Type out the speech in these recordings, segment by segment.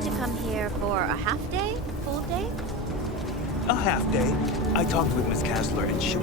to come here for a half day? Full day? A half day. I talked with Miss Kassler and she...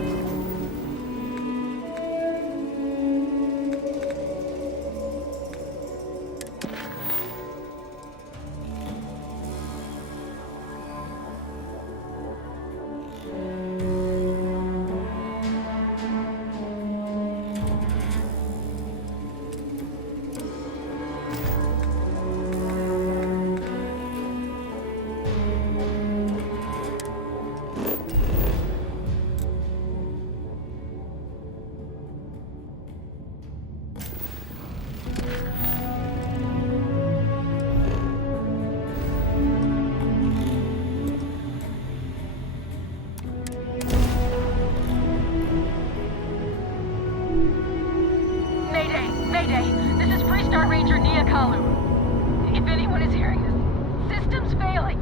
If anyone is hearing this, system's failing.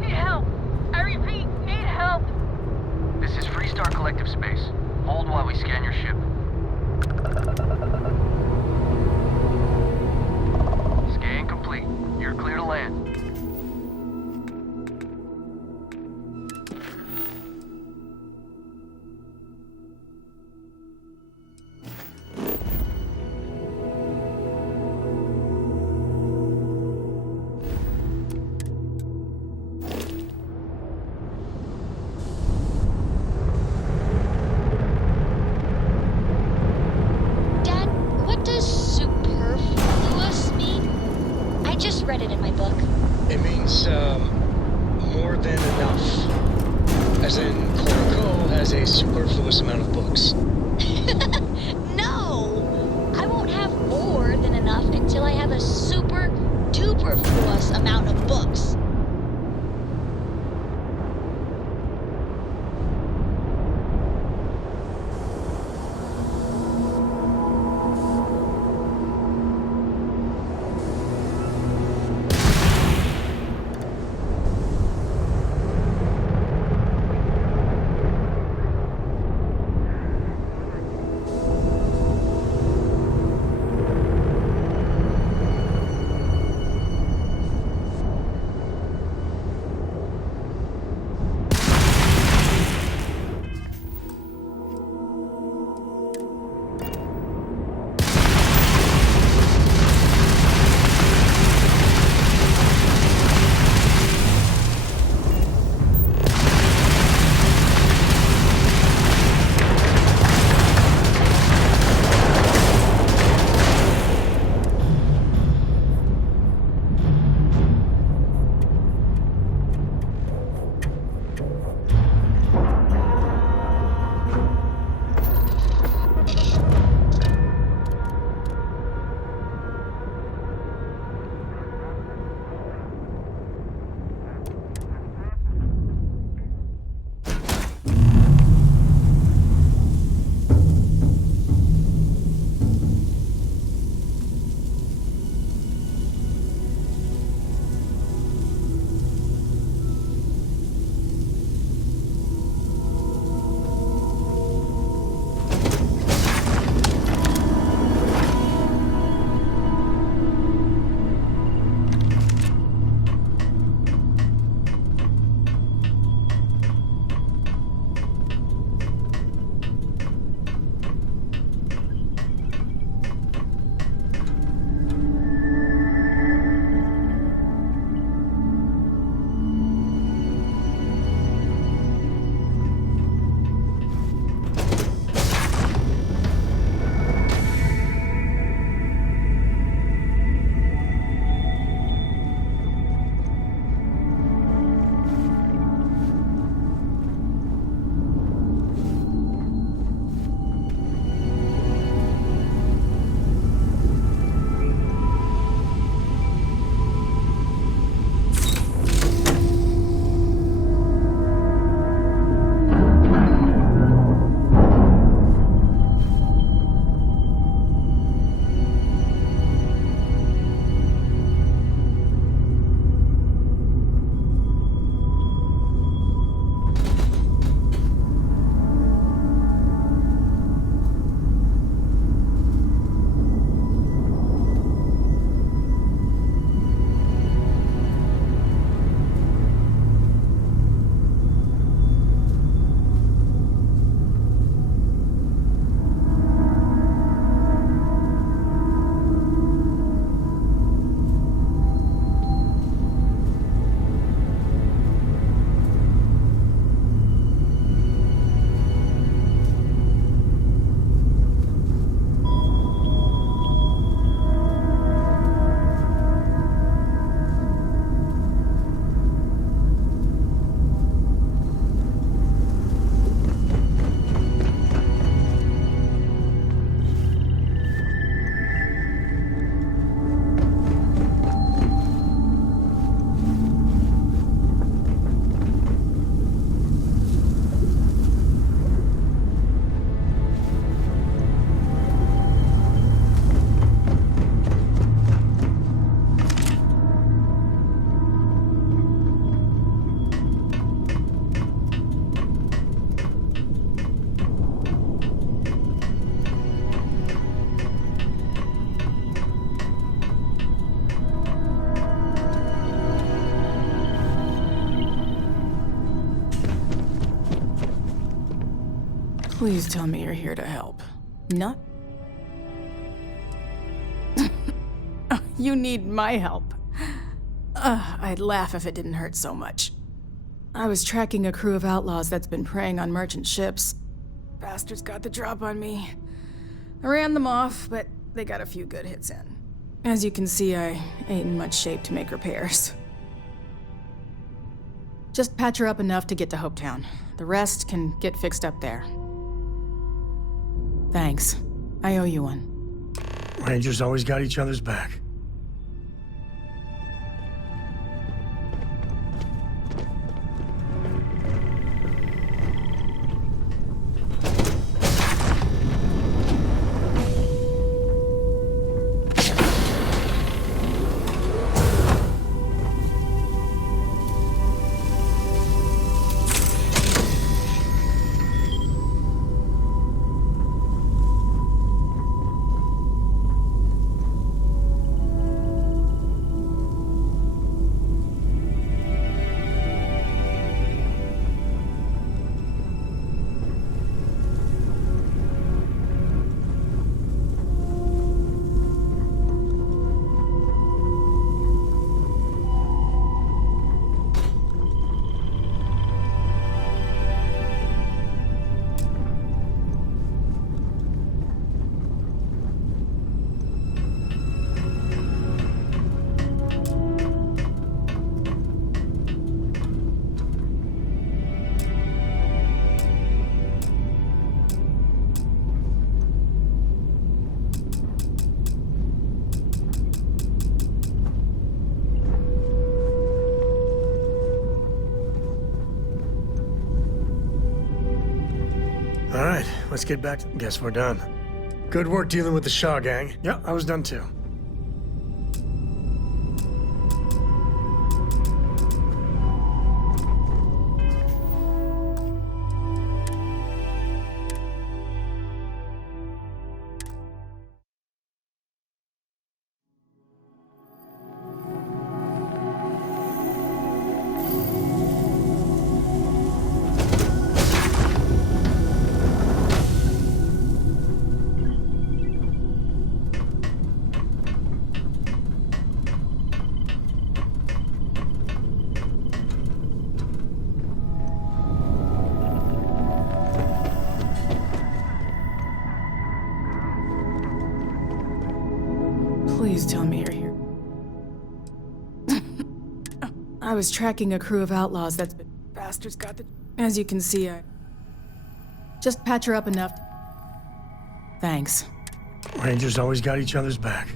Need help. I repeat, need help. This is Freestar Collective Space. Hold while we scan your ship. Scan complete. You're clear to land. Read it in my book. It means, more than enough. As in, Corco has a superfluous amount of books. No! I won't have more than enough until I have a super-duper-fluous amount of books. Please tell me you're here to help. Not... You need my help. I'd laugh if it didn't hurt so much. I was tracking a crew of outlaws that's been preying on merchant ships. Bastards got the drop on me. I ran them off, but they got a few good hits in. As you can see, I ain't in much shape to make repairs. Just patch her up enough to get to Hopetown. The rest can get fixed up there. Thanks. I owe you one. Rangers always got each other's back. All right, let's get back. Guess we're done. Good work dealing with the Shaw gang. Yeah, I was done too. Please tell me you're here. I was tracking a crew of outlaws that's been... Bastards got the... As you can see, I... Just patch her up enough. Thanks. Rangers always got each other's back.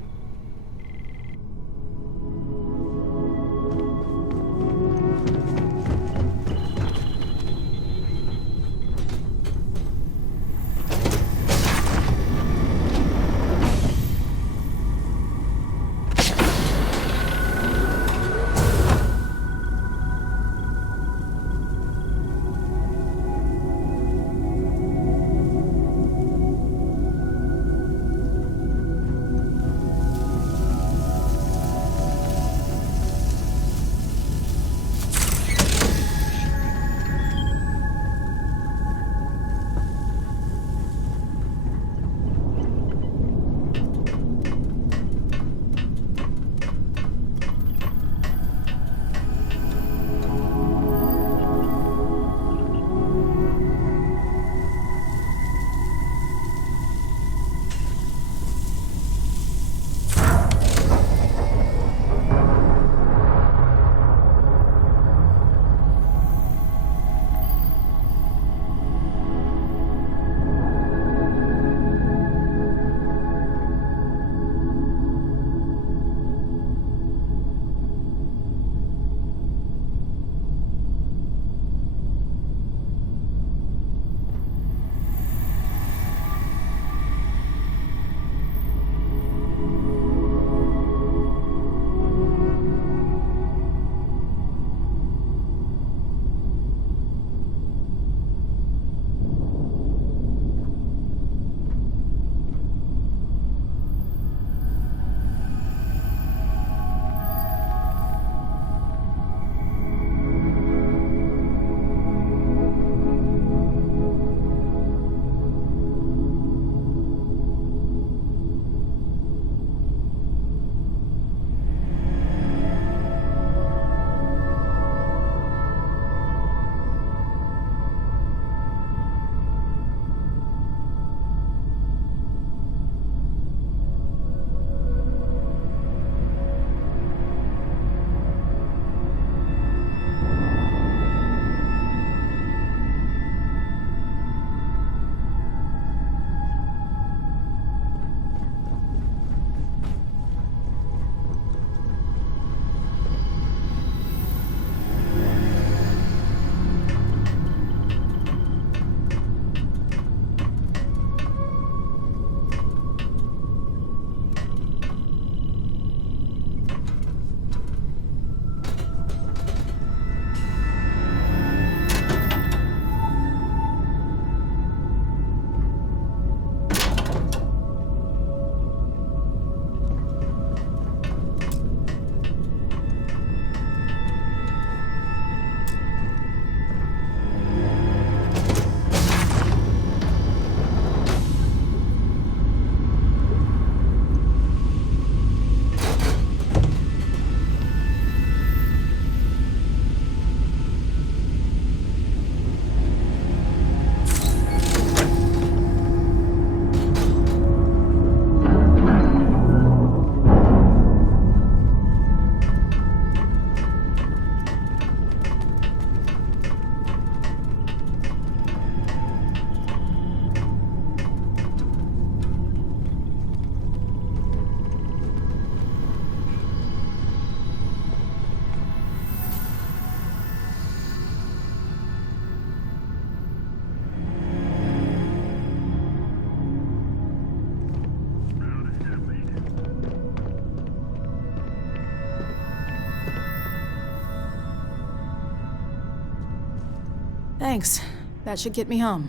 Thanks. That should get me home.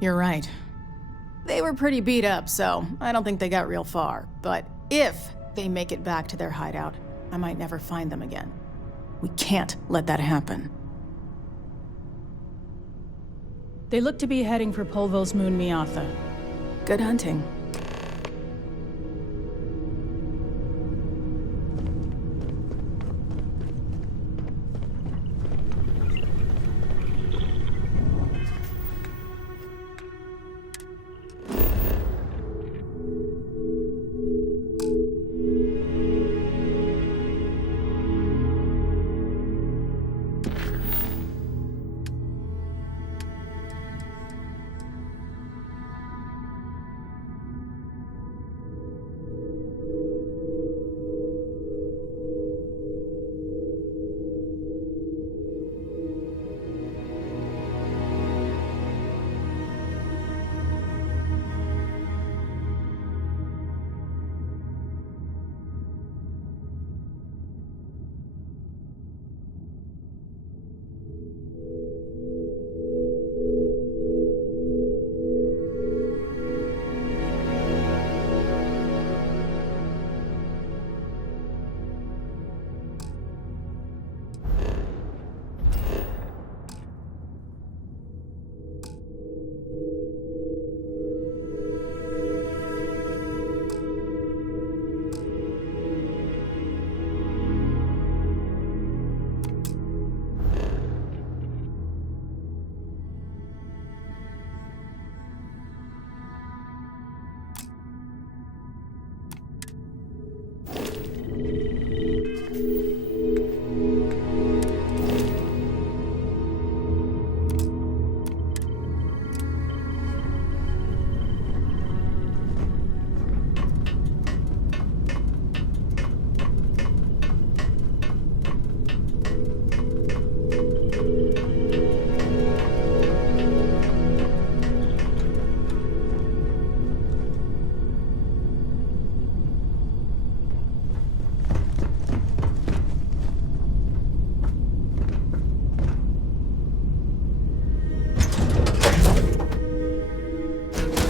You're right. They were pretty beat up, so I don't think they got real far. But if they make it back to their hideout, I might never find them again. We can't let that happen. They look to be heading for Polvo's moon Miatha. Good hunting.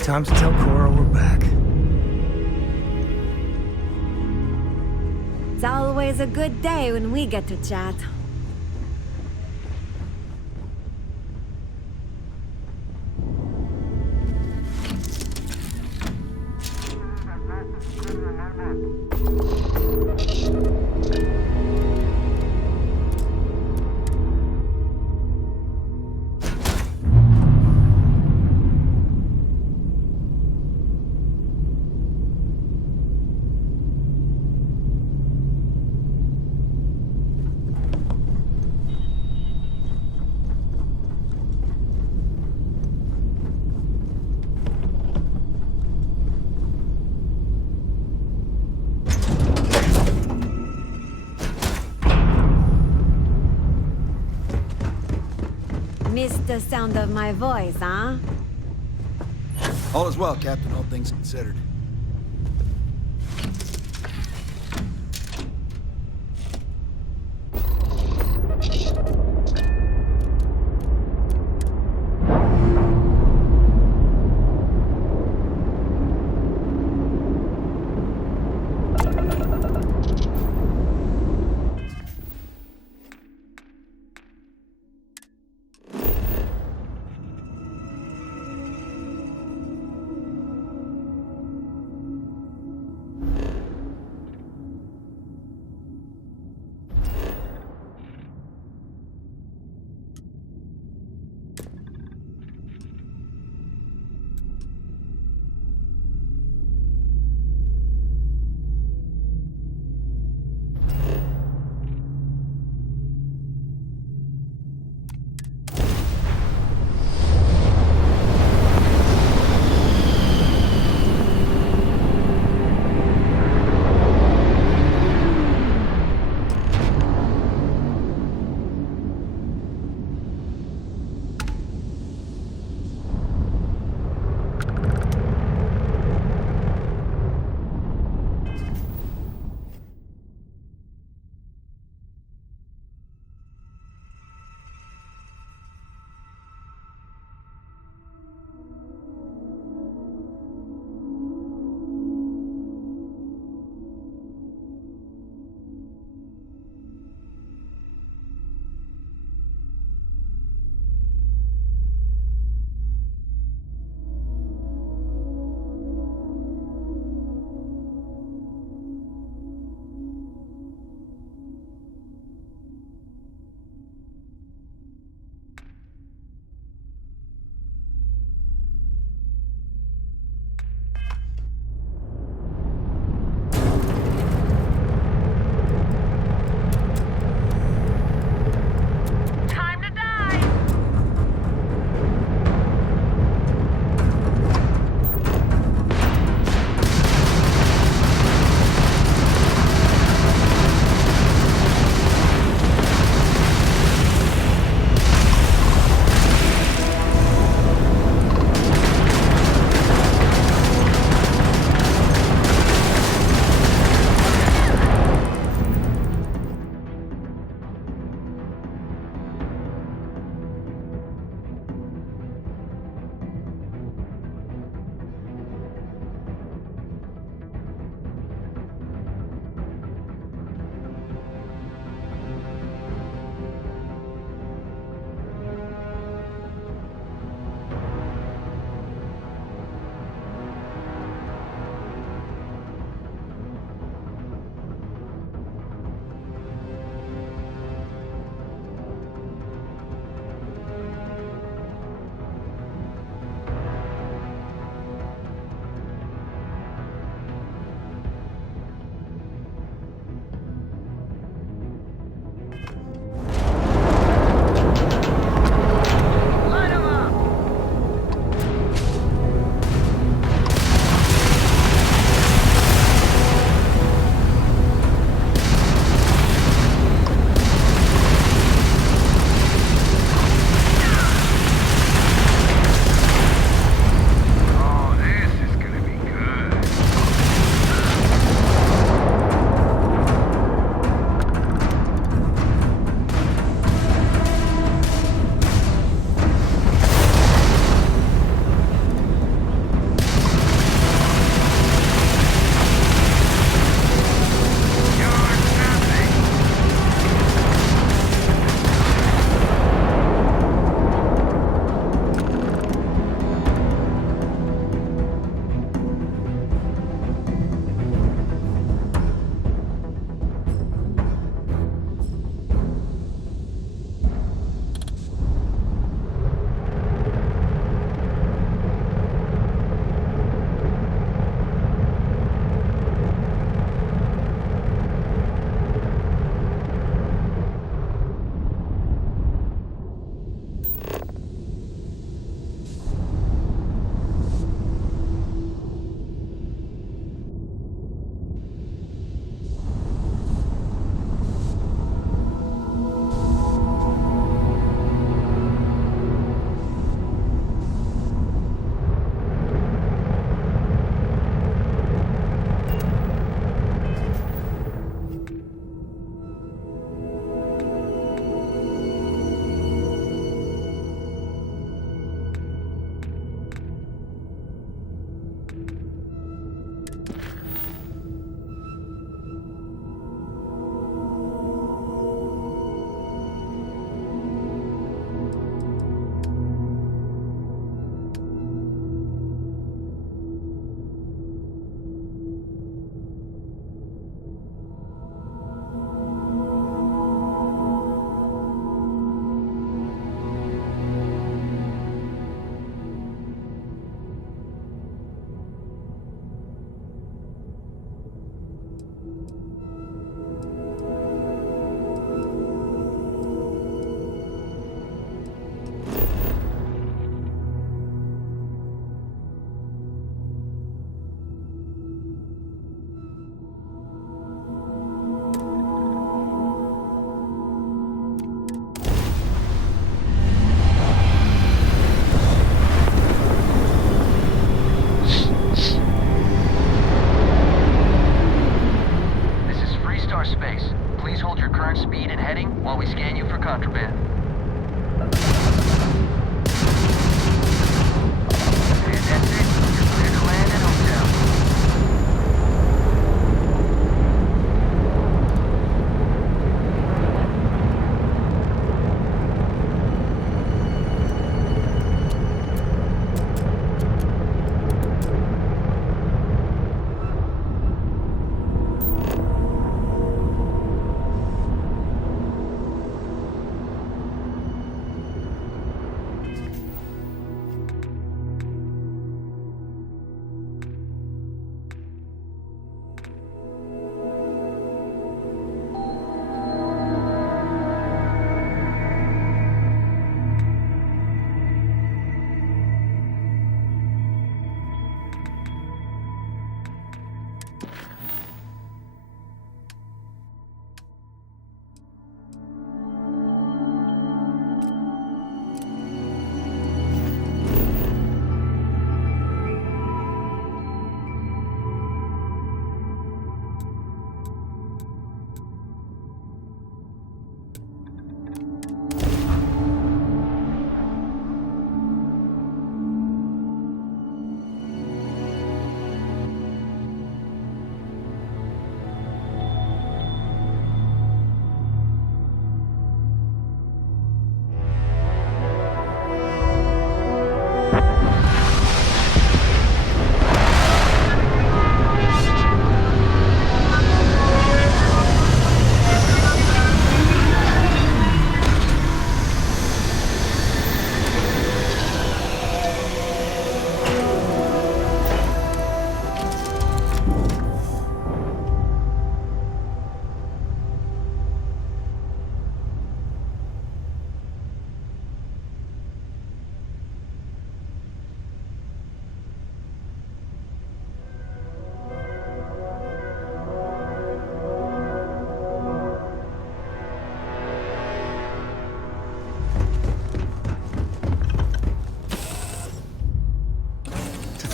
Time to tell Cora we're back. It's always a good day when we get to chat. Missed the sound of my voice, huh? All is well, Captain, all things considered.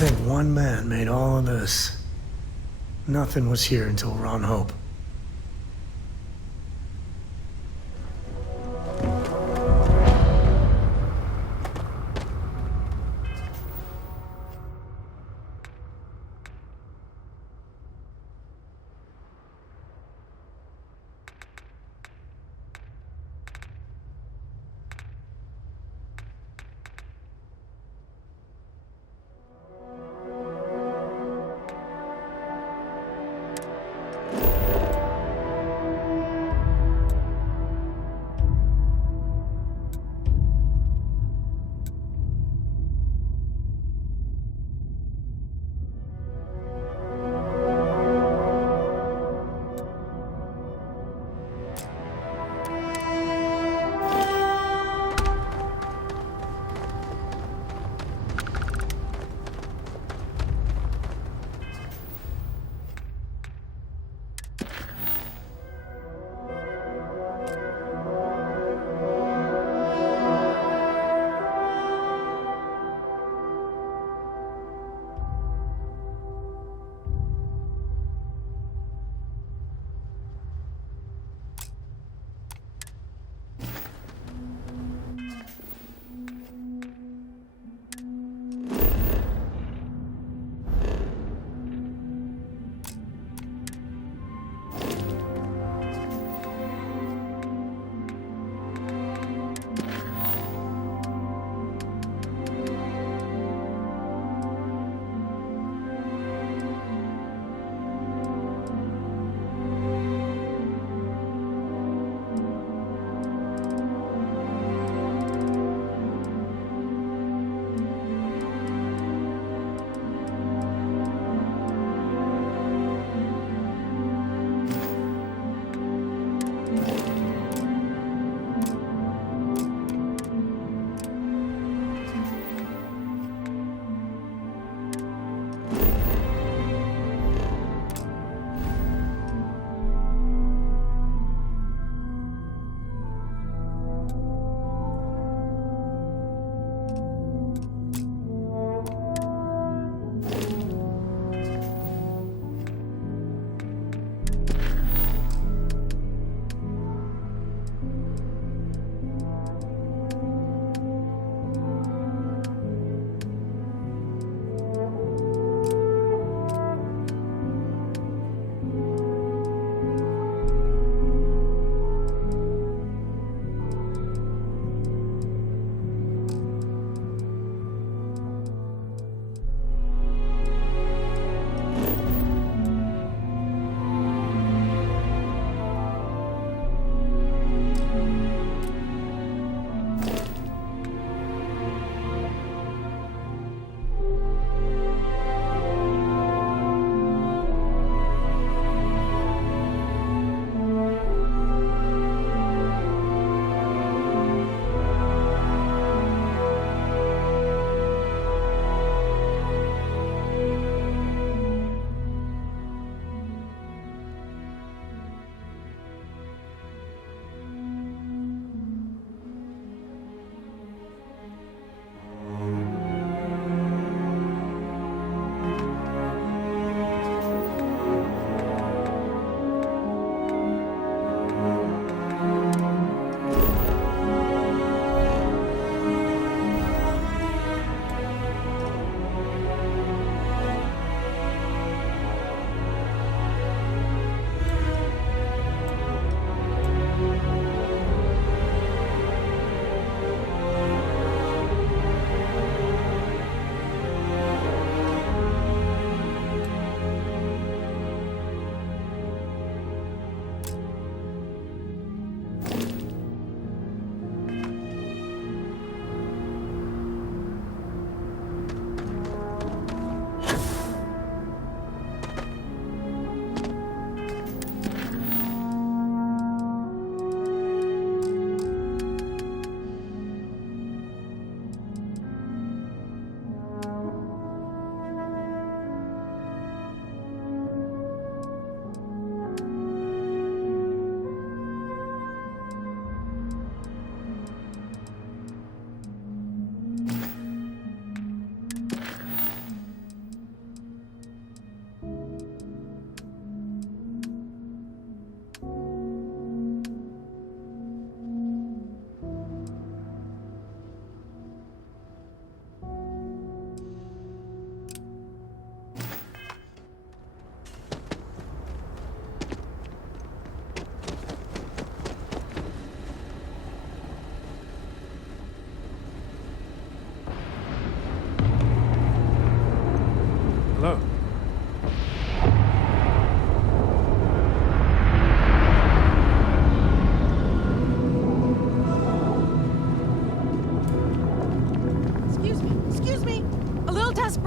think one man made all of this. Nothing was here until Ron Hope.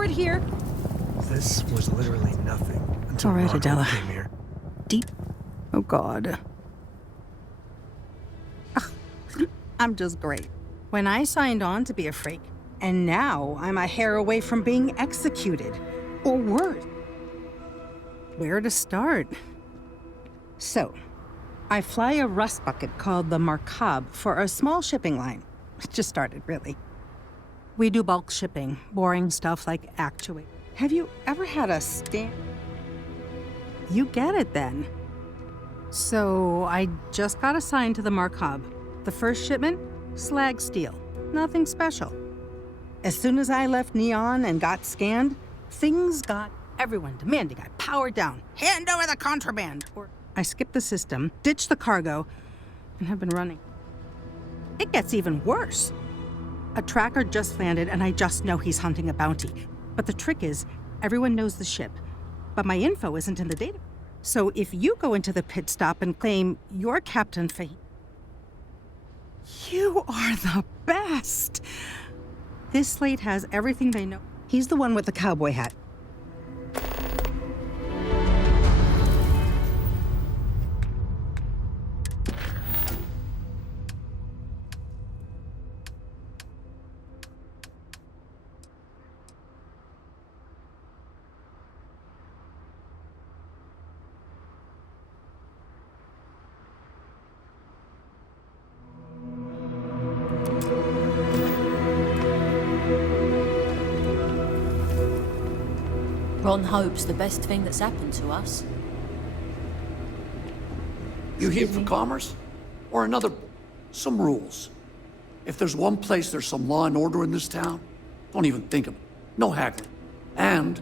it here. This was literally nothing until All right, Marco Adela. came here. Deep. Oh, God. Ugh, I'm just great. When I signed on to be a freak, and now I'm a hair away from being executed. Or worse. Where to start? So, I fly a rust bucket called the Markab for a small shipping line. It just started, really. We do bulk shipping, boring stuff like actuate. Have you ever had a stand? You get it then. So, I just got assigned to the Markab. The first shipment? Slag steel. Nothing special. As soon as I left Neon and got scanned, things got everyone demanding I power down, hand over the contraband, or I skipped the system, ditched the cargo, and have been running. It gets even worse. A tracker just landed and I just know he's hunting a bounty. But the trick is, everyone knows the ship, but my info isn't in the data. So if you go into the pit stop and claim you're Captain Fahim, you are the best. This slate has everything they know. He's the one with the cowboy hat. Ron hopes the best thing that's happened to us. You here for commerce? Or another... some rules. If there's one place there's some law and order in this town, don't even think of it. No haggling. And...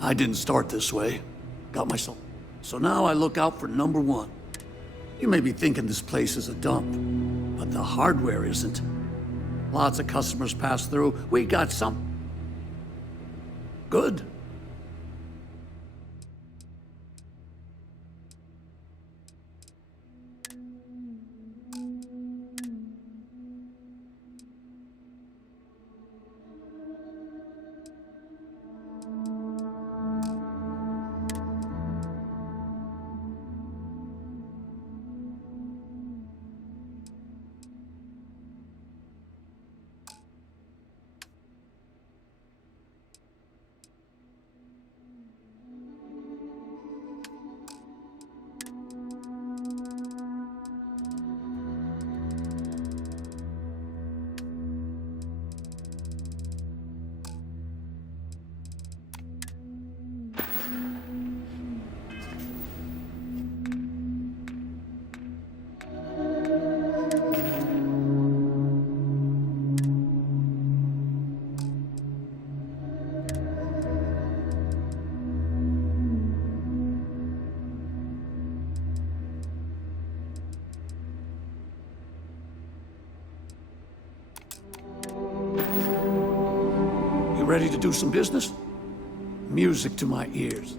I didn't start this way. Got myself... So now I look out for number one. You may be thinking this place is a dump, but the hardware isn't. Lots of customers pass through. We got some... good. Ready to do some business? Music to my ears.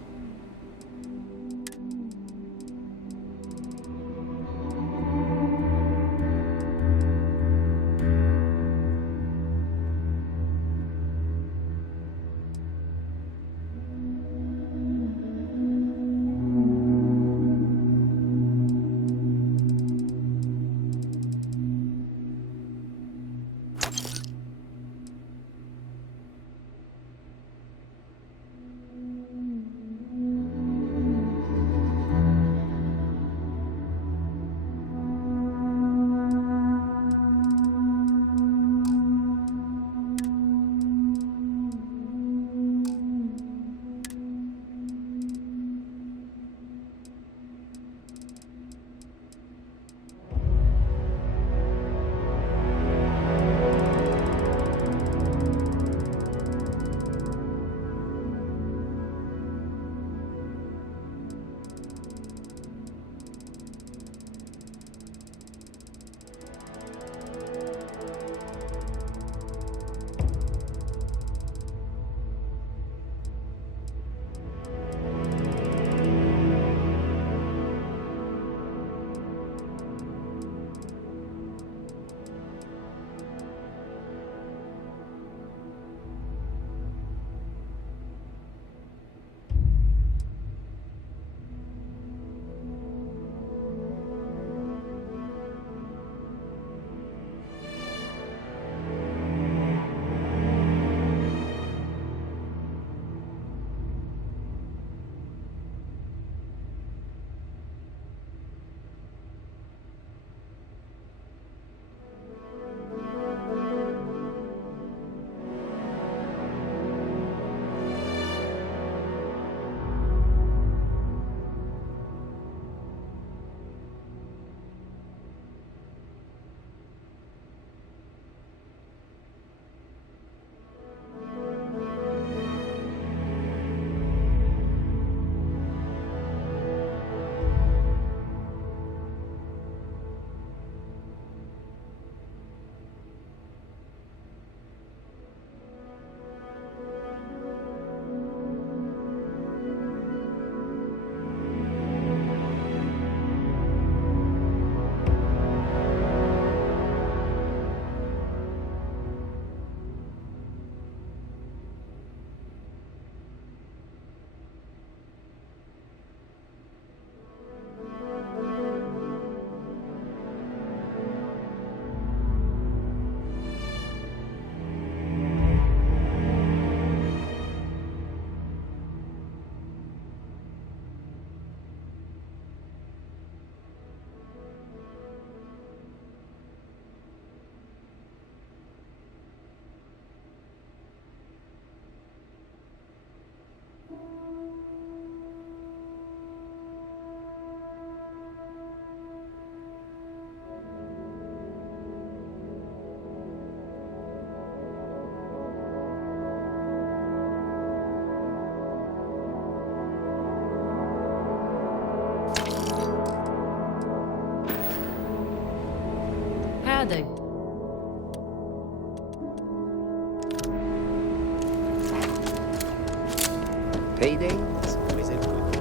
Payday is always a good.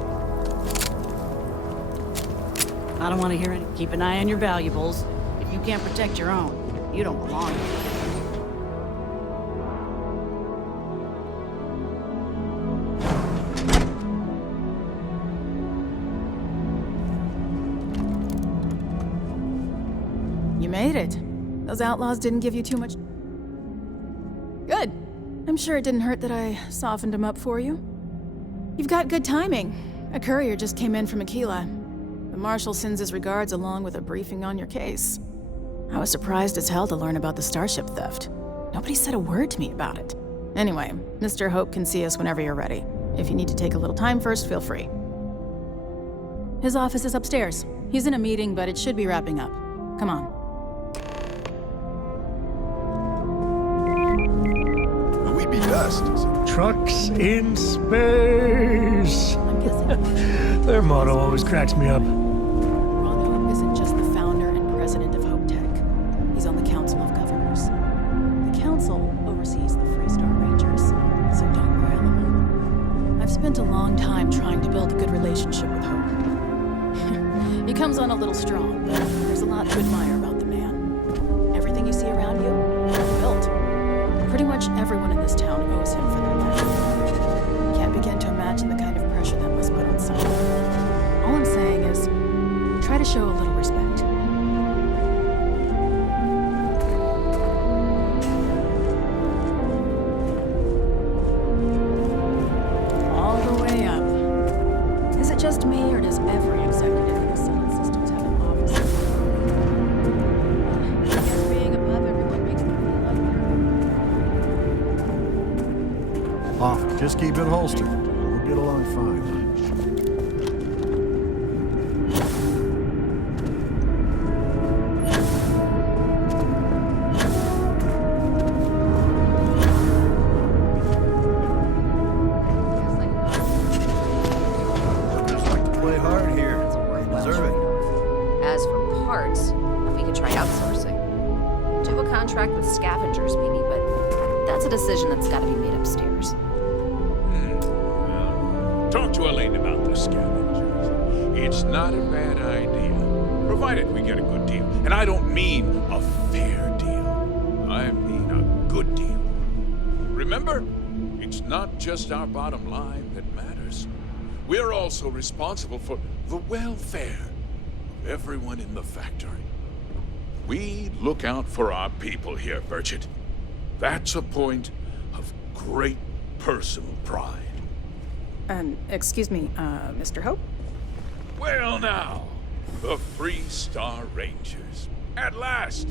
I don't want to hear it. Keep an eye on your valuables. If you can't protect your own, you don't belong here. You made it. Those outlaws didn't give you too much. Good. I'm sure it didn't hurt that I softened them up for you. You've got good timing. A courier just came in from Aquila. The Marshal sends his regards along with a briefing on your case. I was surprised as hell to learn about the starship theft. Nobody said a word to me about it. Anyway, Mr. Hope can see us whenever you're ready. If you need to take a little time first, feel free. His office is upstairs. He's in a meeting, but it should be wrapping up. Come on. We be dust. Trucks in space. I'm guessing. Their motto always cracks me up. Ron Hope isn't just the founder and president of Hope Tech. He's on the Council of Governors. The Council oversees the Freestar Rangers, so don't rile him up. I've spent a long time trying to build a good relationship with Hope. He comes on a little strong, but there's a lot to admire about the man. Everything you see around you, he built. Pretty much everyone in this town owes him for their life. Can't begin to imagine the kind of pressure that must put on someone. All I'm saying is, try to show a little respect. All the way up. Is it just me, or does every executive in the Summit Systems have an office? I guess being above everyone makes me feel like they're... Off. Just keep it holstered. We'll get along fine. Just like to play hard here. Deserve it. As for parts, we could try outsourcing. Do a contract with scavengers, maybe, but that's a decision that's got to be made upstairs. Talk to Elaine about the scavengers. It's not a bad idea, provided we get a good deal. And I don't mean a fair deal. I mean a good deal. Remember, it's not just our bottom line that matters. We're also responsible for the welfare of everyone in the factory. We look out for our people here, Burchett. That's a point of great personal pride. Excuse me, Mr. Hope? Well now, the Freestar Rangers. At last!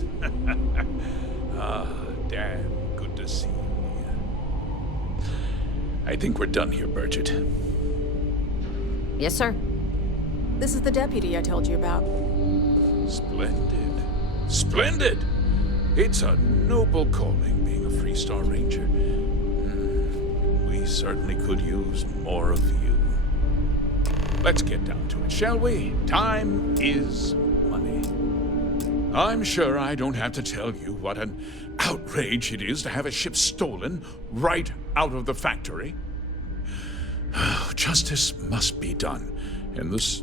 Ah, damn good to see you here. I think we're done here, Burchett. Yes, sir. This is the deputy I told you about. Splendid. Splendid! It's a noble calling, being a Freestar Ranger. We certainly could use more of you. Let's get down to it, shall we? Time is money. I'm sure I don't have to tell you what an outrage it is to have a ship stolen right out of the factory. Justice must be done, and this...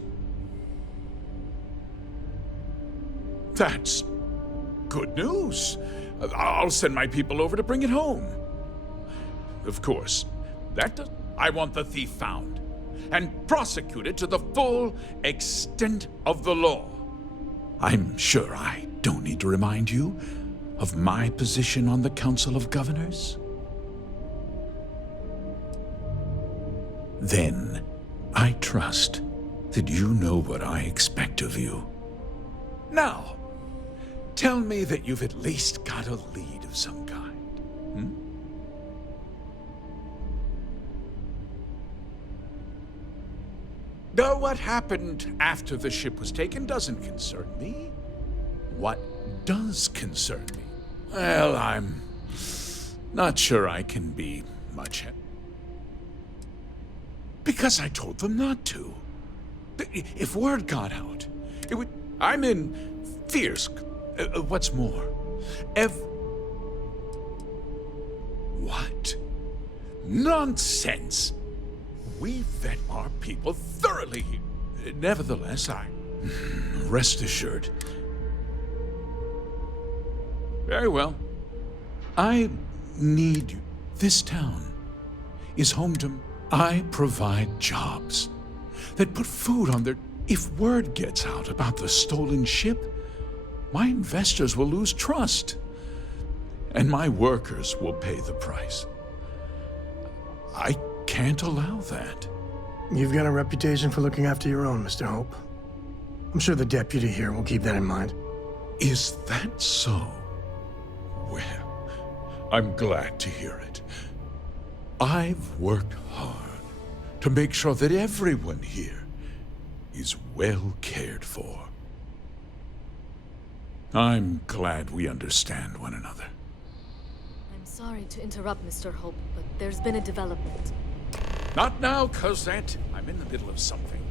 That's good news. I'll send my people over to bring it home. Of course, I want the thief found and prosecuted to the full extent of the law. I'm sure I don't need to remind you of my position on the Council of Governors. Then, I trust that you know what I expect of you. Now, tell me that you've at least got a lead of some kind. Though what happened after the ship was taken doesn't concern me. What does concern me? Well, I'm not sure I can be much help. Because I told them not to. If word got out, it would... I'm in Fierce. What's more, What? Nonsense! We vet our people thoroughly here. Nevertheless, rest assured. Very well. I need you. This town is home to... I provide jobs that put food on their... If word gets out about the stolen ship, my investors will lose trust, and my workers will pay the price. I can't allow that. You've got a reputation for looking after your own, Mr. Hope. I'm sure the deputy here will keep that in mind. Is that so? Well, I'm glad to hear it. I've worked hard to make sure that everyone here is well cared for. I'm glad we understand one another. I'm sorry to interrupt, Mr. Hope, but there's been a development. Not now, Cosette. I'm in the middle of something.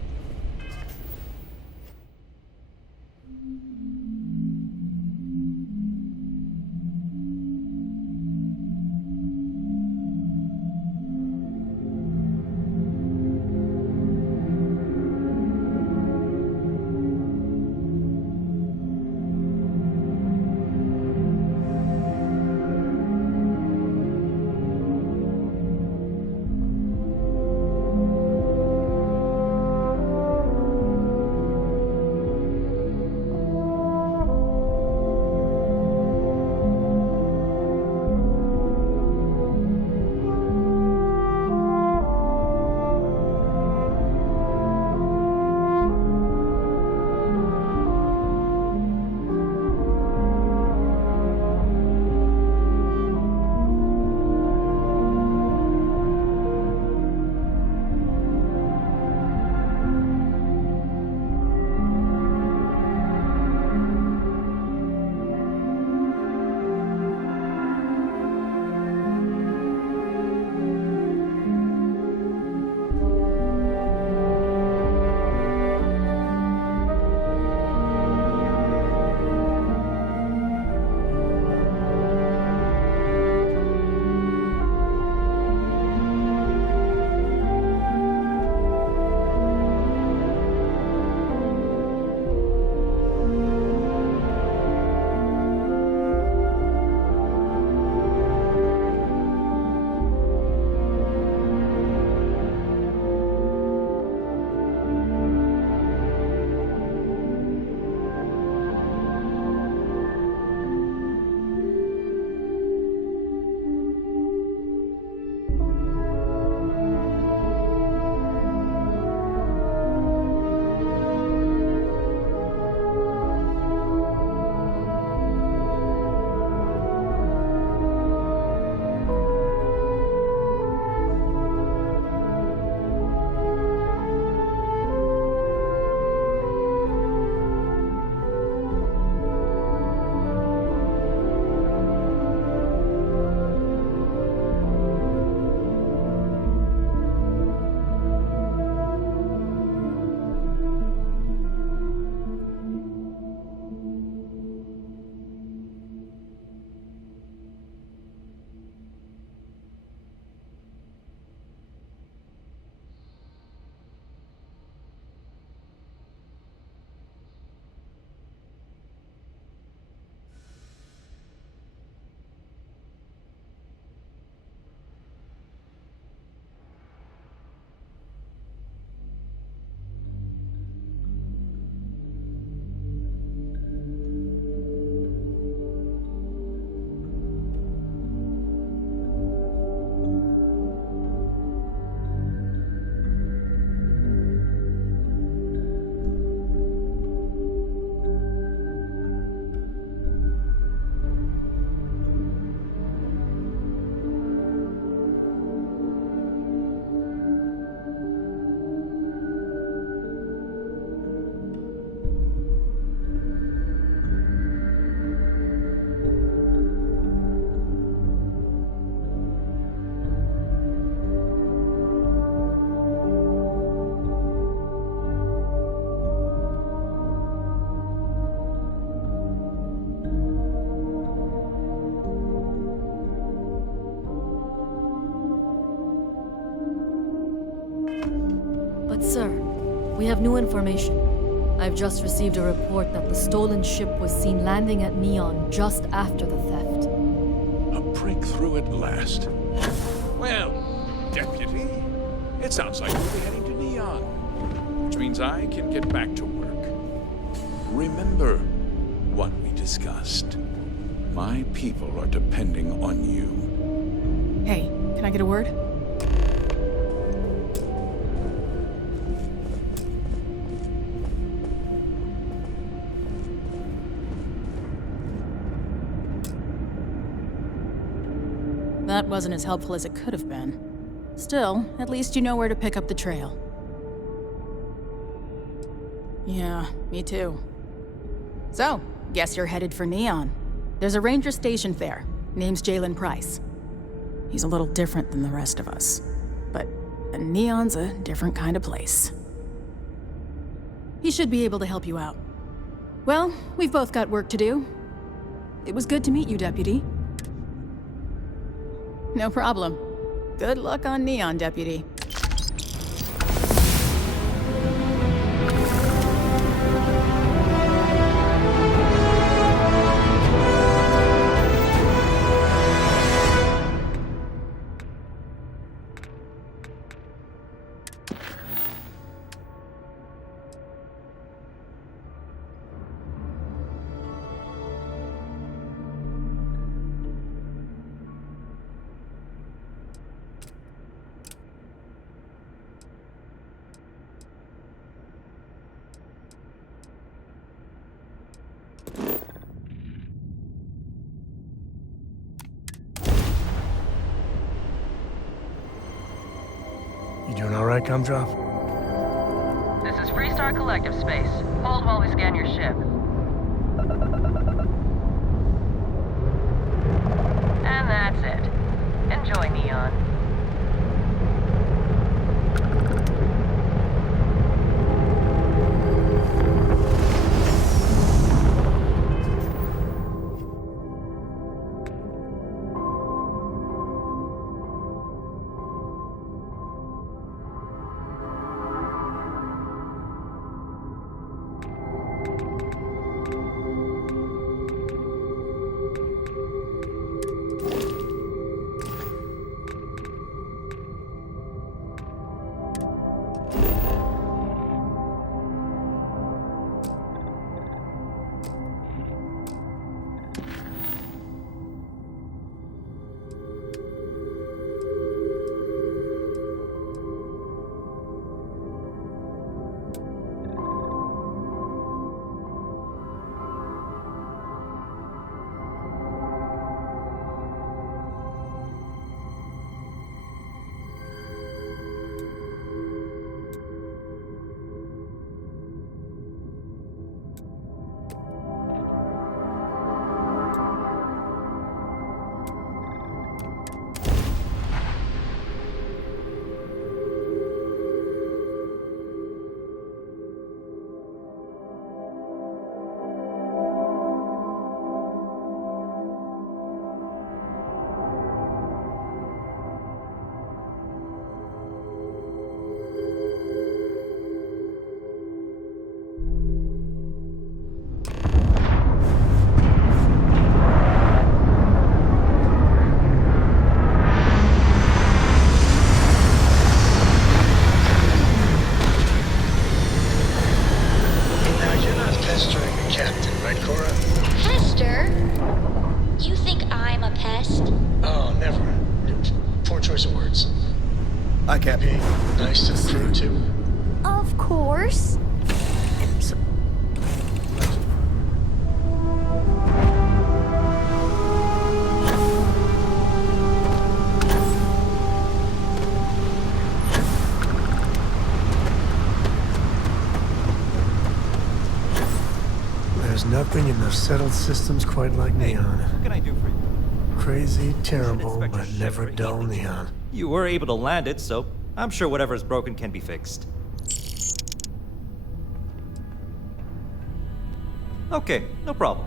But sir, we have new information. I've just received a report that the stolen ship was seen landing at Neon just after the theft. A breakthrough at last. Well, Deputy, it sounds like we'll be heading to Neon, which means I can get back to work. Remember what we discussed. My people are depending on you. Hey, can I get a word? That wasn't as helpful as it could have been. Still, at least you know where to pick up the trail. Yeah, me too. So, guess you're headed for Neon. There's a ranger stationed there. Name's Jalen Price. He's a little different than the rest of us. But Neon's a different kind of place. He should be able to help you out. Well, we've both got work to do. It was good to meet you, Deputy. No problem. Good luck on Neon, Deputy. You doing all right, Gumdrop? This is Freestar Collective Space. Hold while we scan your ship. And that's it. Enjoy, Neon. Hi, Captain. Nice to the crew, too. Of course. There's nothing in the settled systems quite like Neon. What can I do for you? Crazy, terrible, Inspector but never Shepard, dull Neon. You were able to land it, so I'm sure whatever is broken can be fixed. Okay, no problem.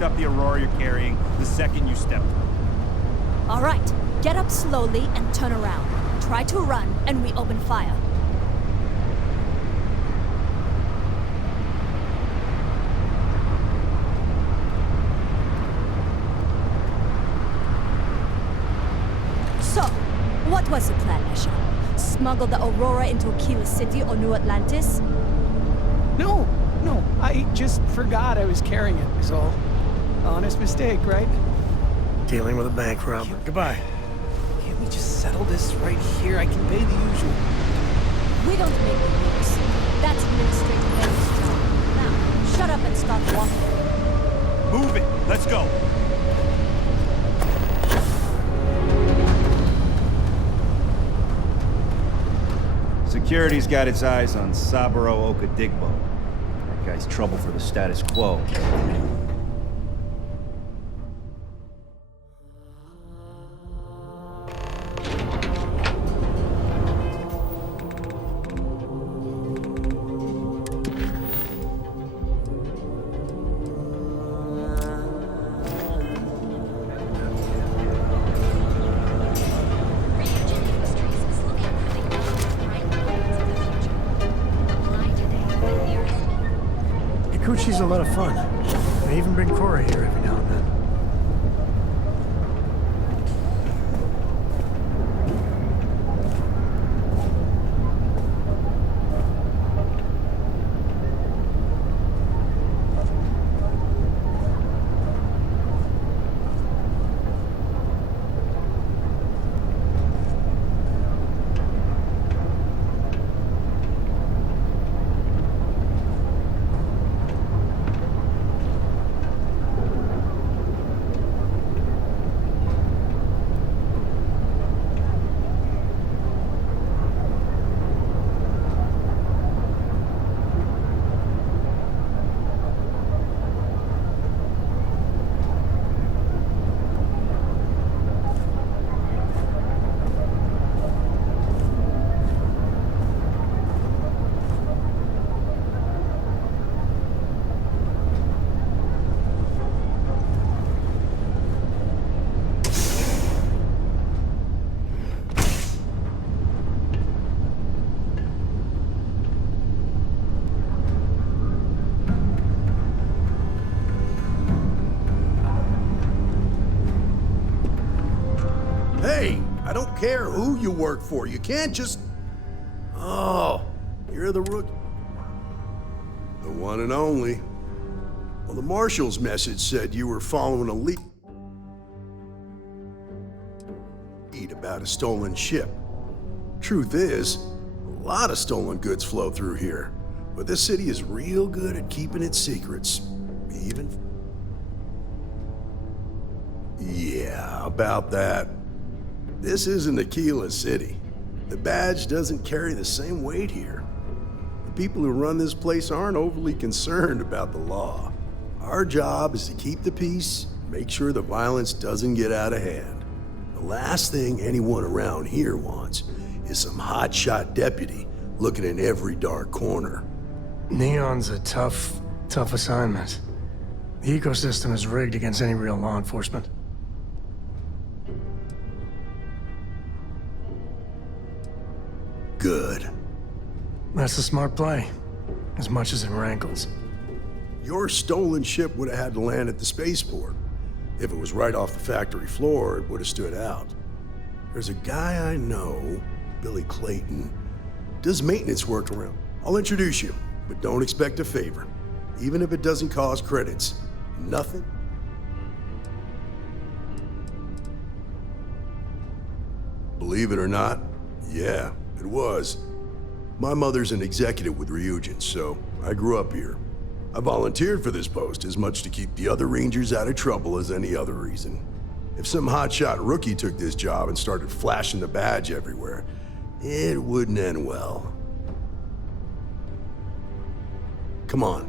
Up the Aurora you're carrying the second you step through. All right, get up slowly and turn around. Try to run, and we open fire. So, what was the plan, Esha? Smuggle the Aurora into Aquila City or New Atlantis? No, I just forgot I was carrying it, is all. Honest mistake, right? Dealing with a bank robber. Goodbye. Can't we just settle this right here? I can pay the usual. We don't make the rules. That's administrative lady's job. Now, shut up and start walking. Move it! Let's go! Security's got its eyes on Saburo Okadigbo. That guy's trouble for the status quo. She's a lot of fun. I even bring Cora here every now and then. I don't care who you work for. You can't just... Oh, you're the rookie. The one and only. Well, the Marshal's message said you were following a lead about a stolen ship. Truth is, a lot of stolen goods flow through here. But this city is real good at keeping its secrets. Even... Yeah, about that. This isn't Aquila City. The badge doesn't carry the same weight here. The people who run this place aren't overly concerned about the law. Our job is to keep the peace, make sure the violence doesn't get out of hand. The last thing anyone around here wants is some hotshot deputy looking in every dark corner. Neon's a tough assignment. The ecosystem is rigged against any real law enforcement. Good. That's a smart play, as much as it rankles. Your stolen ship would have had to land at the spaceport. If it was right off the factory floor, it would have stood out. There's a guy I know, Billy Clayton, does maintenance work around. I'll introduce you, but don't expect a favor. Even if it doesn't cause credits. Nothing. Believe it or not, yeah, it was. My mother's an executive with Ryujin, so I grew up here. I volunteered for this post as much to keep the other Rangers out of trouble as any other reason. If some hotshot rookie took this job and started flashing the badge everywhere, it wouldn't end well. Come on.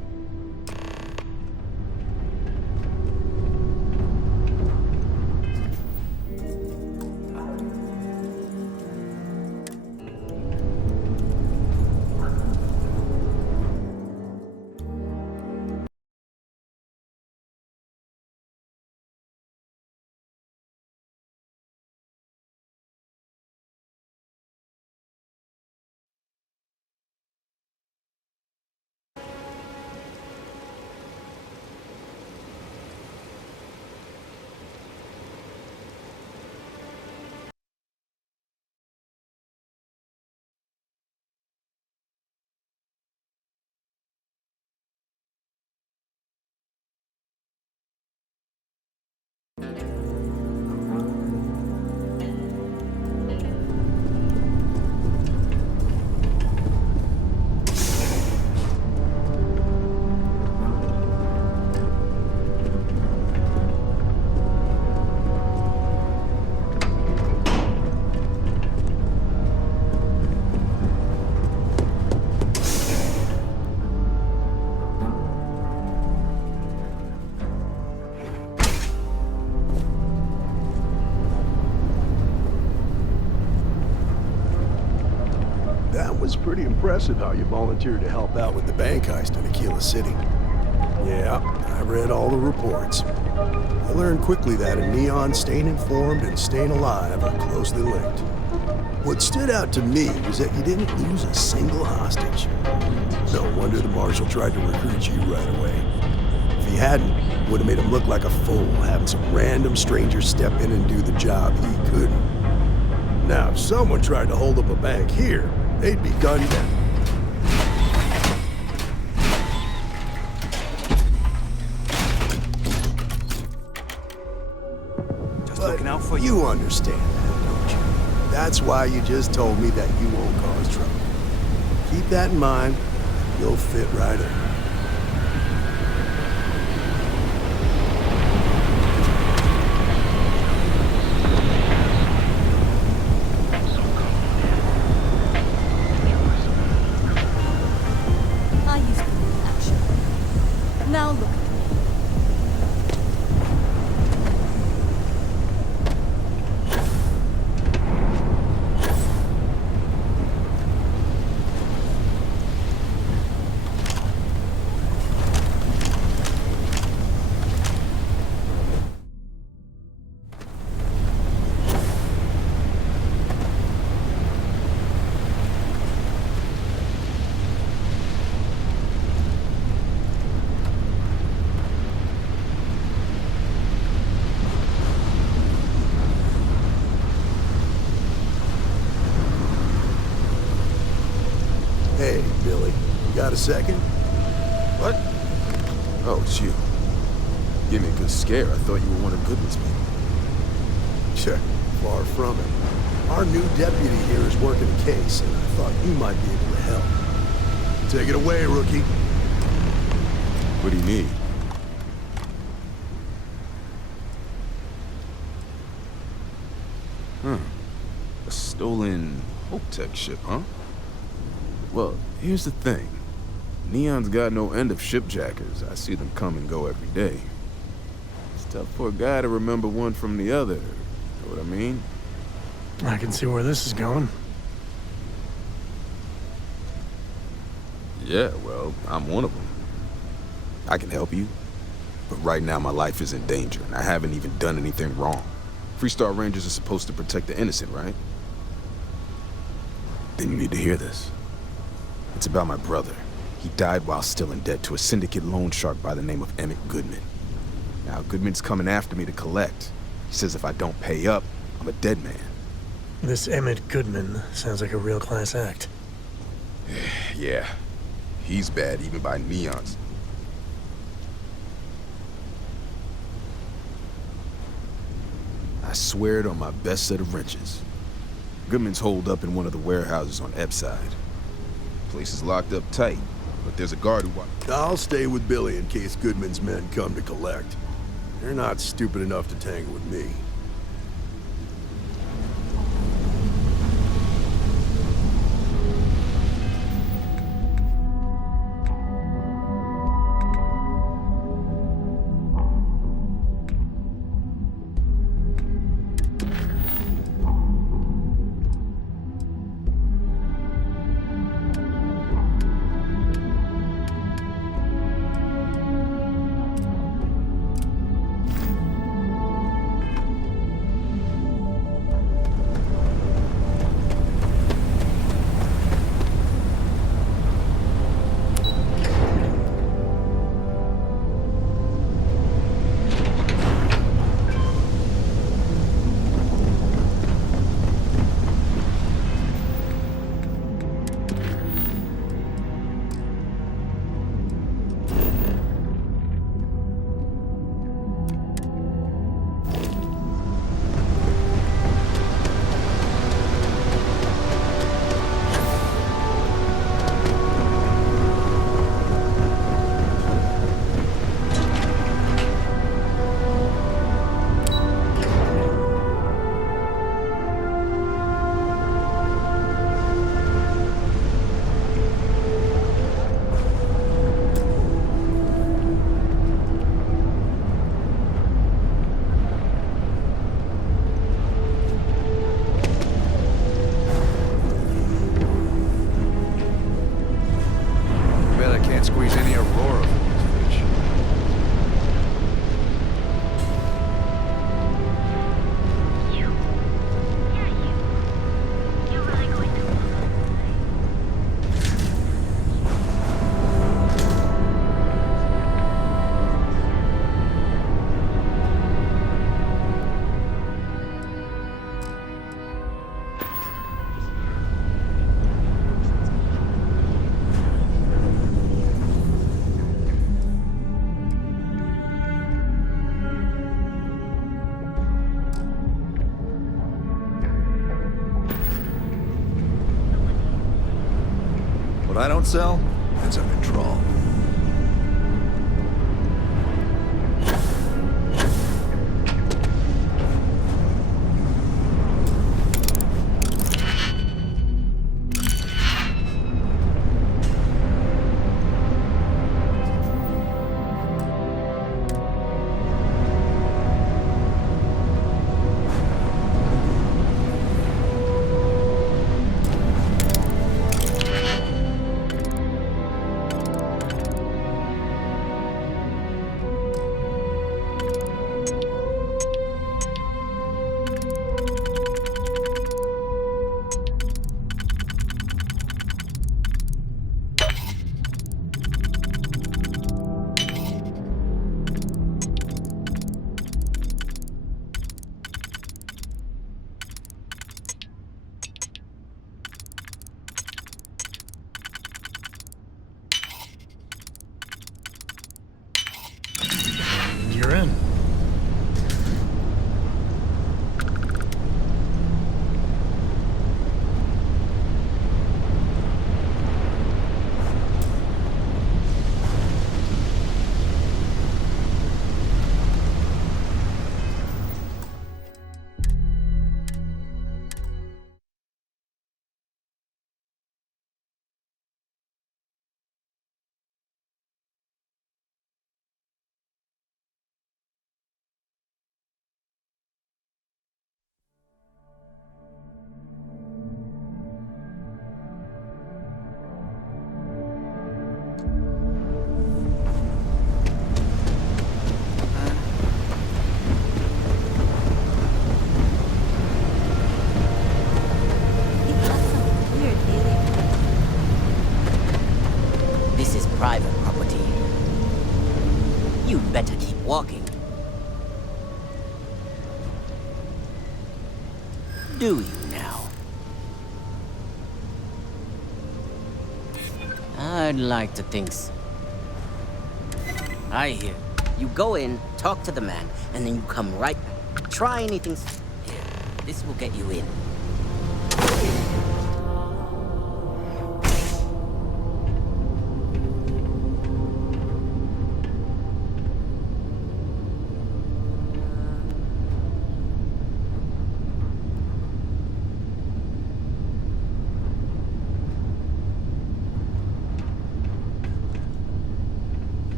It's pretty impressive how you volunteered to help out with the bank heist in Aquila City. Yeah, I read all the reports. I learned quickly that a Neon staying informed and staying alive are closely linked. What stood out to me was that you didn't lose a single hostage. No wonder the Marshal tried to recruit you right away. If he hadn't, would have made him look like a fool, having some random stranger step in and do the job he couldn't. Now, if someone tried to hold up a bank here, they'd be gunned down. Just looking out for you. You understand that, don't you? That's why you just told me that you won't cause trouble. Keep that in mind, you'll fit right in. Now look at me. Hey, Billy, you got a second? What? Oh, it's you. Give me a good scare. I thought you were one of Goodman's people. Sure, far from it. Our new deputy here is working a case, and I thought you might be able to help. Take it away, rookie. What do you need? A stolen Hope Tech ship, huh? Well, here's the thing. Neon's got no end of shipjackers. I see them come and go every day. It's tough for a guy to remember one from the other. You know what I mean? I can see where this is going. Yeah, well, I'm one of them. I can help you. But right now my life is in danger, and I haven't even done anything wrong. Freestar Rangers are supposed to protect the innocent, right? Then you need to hear this. It's about my brother. He died while still in debt to a syndicate loan shark by the name of Emmett Goodman. Now, Goodman's coming after me to collect. He says if I don't pay up, I'm a dead man. This Emmett Goodman sounds like a real class act. Yeah, he's bad even by Neon's. I swear it on my best set of wrenches. Goodman's holed up in one of the warehouses on Epside. Place is locked up tight, but there's a guard who... I'll stay with Billy in case Goodman's men come to collect. They're not stupid enough to tangle with me. What I don't sell, ends up in draw. private property. You'd better keep walking. Do you now? I'd like to think so. I hear. You go in, talk to the man, and then you come right back. Try anything. Here, this will get you in.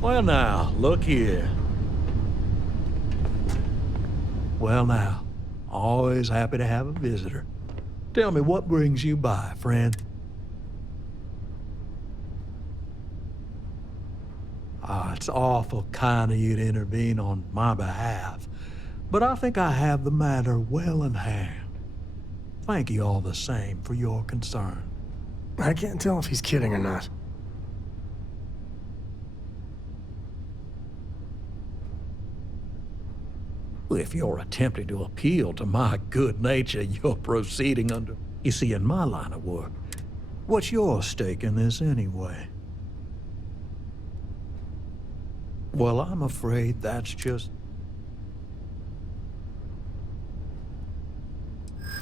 Well now, look here. Well now, always happy to have a visitor. Tell me, what brings you by, friend? It's awful kind of you to intervene on my behalf, but I think I have the matter well in hand. Thank you all the same for your concern. I can't tell if he's kidding or not. If you're attempting to appeal to my good nature, you're proceeding under... You see, in my line of work, what's your stake in this anyway? Well, I'm afraid that's just...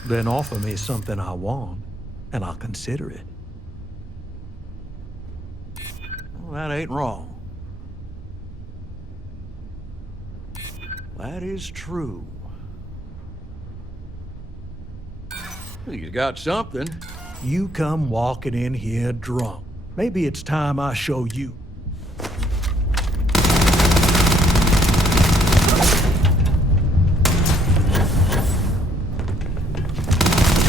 Then offer me something I want, and I'll consider it. Well, that ain't wrong. That is true. You got something. You come walking in here drunk. Maybe it's time I show you.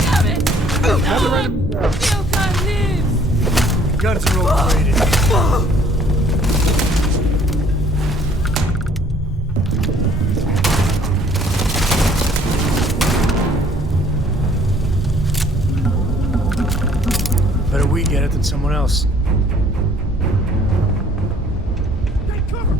Damn it! You can't live! Guns are overrated. Better we get it than someone else. Take cover!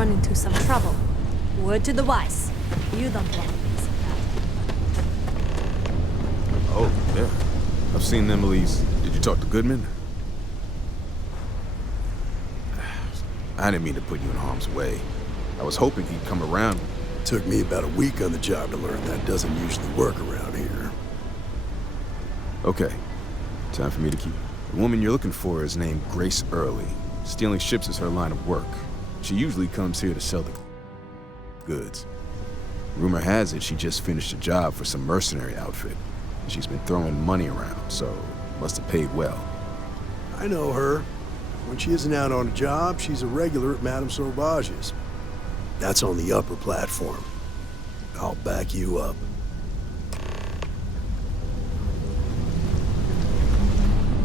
run into some trouble. Word to the wise. You don't want to miss that. Oh, yeah. I've seen Emily's. Did you talk to Goodman? I didn't mean to put you in harm's way. I was hoping he'd come around. Took me about a week on the job to learn that doesn't usually work around here. Okay. Time for me to keep. The woman you're looking for is named Grace Early. Stealing ships is her line of work. She usually comes here to sell the goods. Rumor has it she just finished a job for some mercenary outfit. She's been throwing money around, so must have paid well. I know her. When she isn't out on a job, she's a regular at Madame Sauvage's. That's on the upper platform. I'll back you up.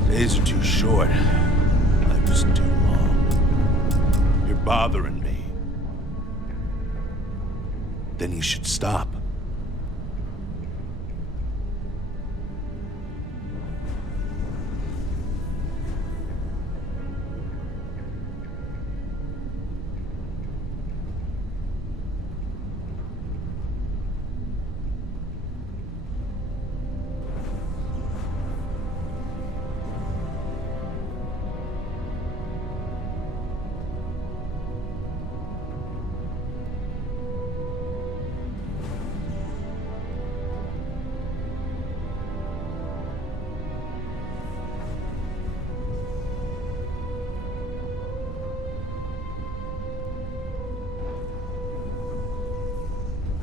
Days are too short. Life is too long. You're bothering me. Then you should stop.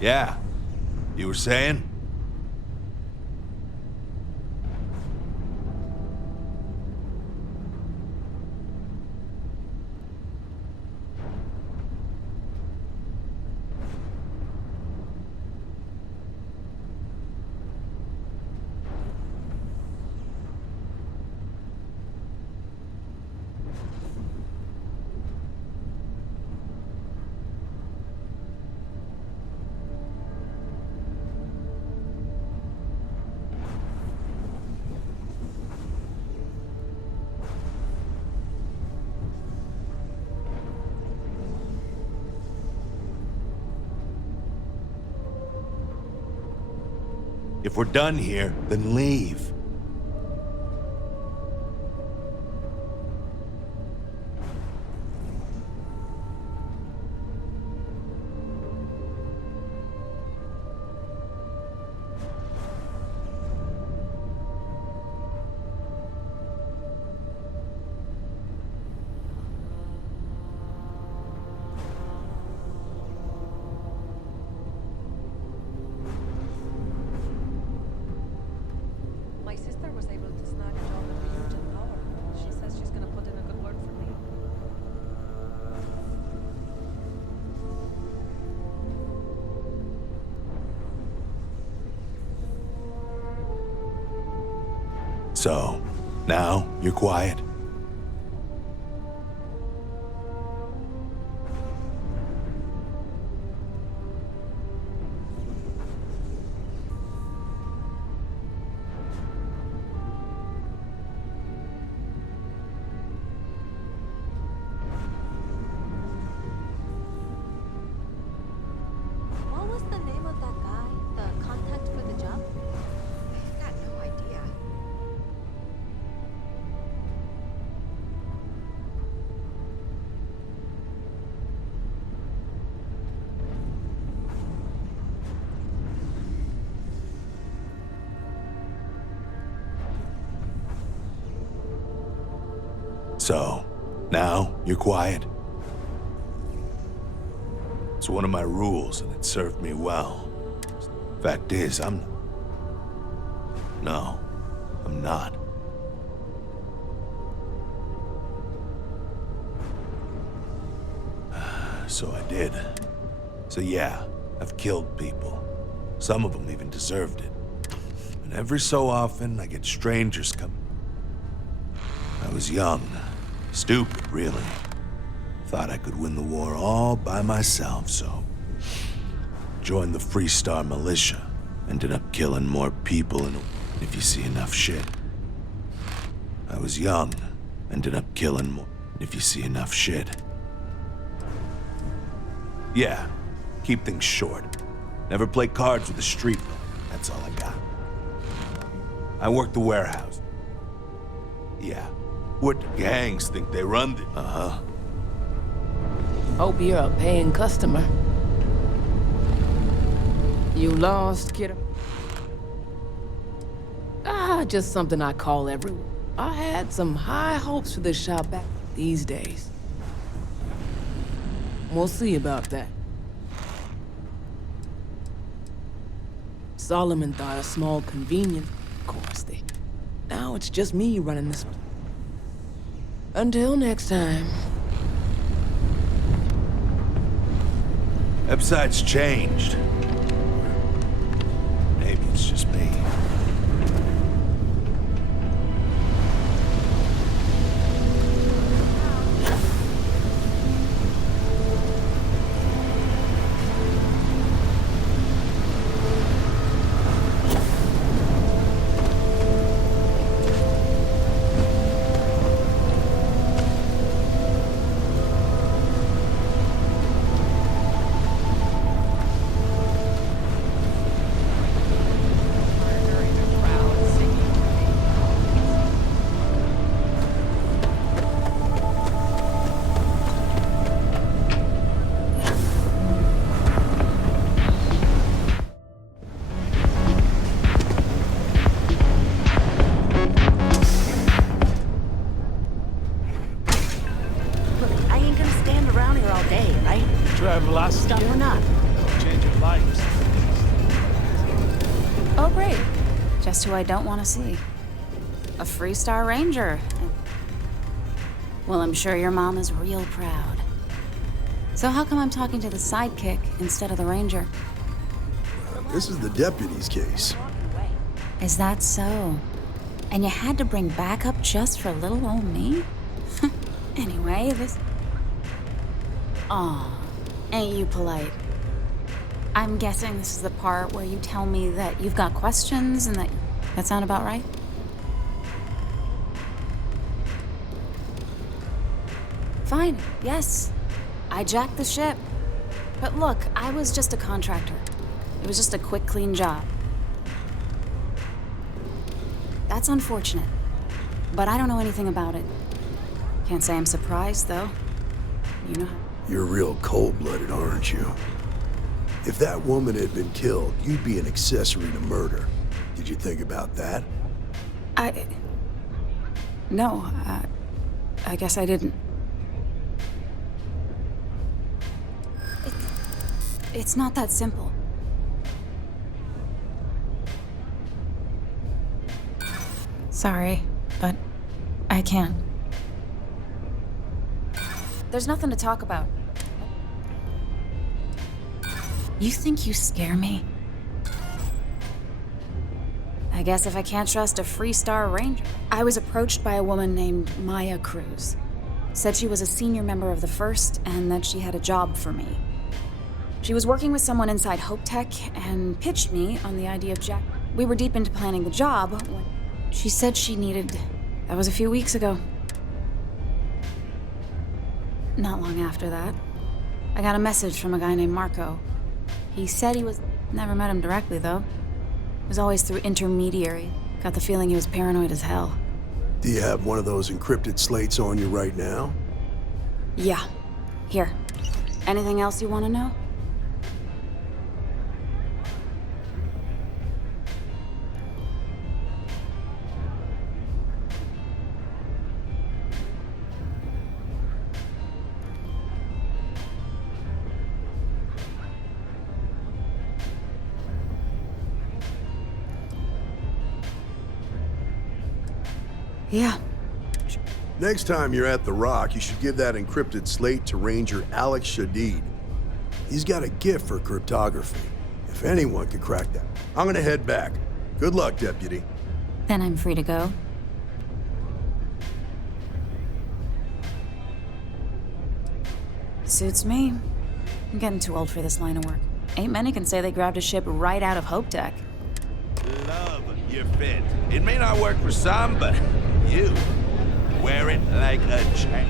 Yeah. You were saying? If we're done here, then leave. My sister was able to snag a job at the Regent Power. She says she's gonna put in a good word for me. So, now you're quiet? What was the name of that guy? The contact for the job? I've got no idea. So, now you're quiet? It's one of my rules, and it served me well. Fact is, No, I'm not. So I did. So yeah, I've killed people. Some of them even deserved it. And every so often, I get strangers come. I was young. Stupid, really. Thought I could win the war all by myself, so... joined the Freestar militia. Ended up killing more people if you see enough shit. I was young. Ended up killing more if you see enough shit. Yeah, keep things short. Never play cards with the street. That's all I got. I work the warehouse. Yeah. What gangs think they run the... Uh-huh. Hope you're a paying customer. You lost, kiddo? Just something I call everyone. I had some high hopes for this shop back these days. We'll see about that. Solomon thought a small convenience, of course. Now it's just me running this. Until next time. Website's changed. Maybe it's just me. Who I don't want to see. A Freestar Ranger. Well, I'm sure your mom is real proud. So how come I'm talking to the sidekick instead of the Ranger? This is the deputy's case. Is that so? And you had to bring backup just for little old me? Anyway, this... Aw, ain't you polite? I'm guessing this is the part where you tell me that you've got questions and that sound about right? Fine, yes. I jacked the ship. But look, I was just a contractor. It was just a quick, clean job. That's unfortunate. But I don't know anything about it. Can't say I'm surprised, though. You know how... You're real cold-blooded, aren't you? If that woman had been killed, you'd be an accessory to murder. Did you think about that? No, I guess I didn't. It's not that simple. Sorry, but I can't. There's nothing to talk about. You think you scare me? I guess if I can't trust a Freestar Ranger. I was approached by a woman named Maya Cruz. Said she was a senior member of the First and that she had a job for me. She was working with someone inside Hope Tech and pitched me on the idea of Jack. We were deep into planning the job when she said she needed... That was a few weeks ago. Not long after that, I got a message from a guy named Marco. He said he was... Never met him directly, though. It was always through intermediary. Got the feeling he was paranoid as hell. Do you have one of those encrypted slates on you right now? Yeah. Here. Anything else you want to know? Yeah. Next time you're at the Rock, you should give that encrypted slate to Ranger Alex Shadid. He's got a gift for cryptography. If anyone could crack that. I'm gonna head back. Good luck, Deputy. Then I'm free to go. Suits me. I'm getting too old for this line of work. Ain't many can say they grabbed a ship right out of Hope Tech. Love your fit. It may not work for some, but you wear it like a champ.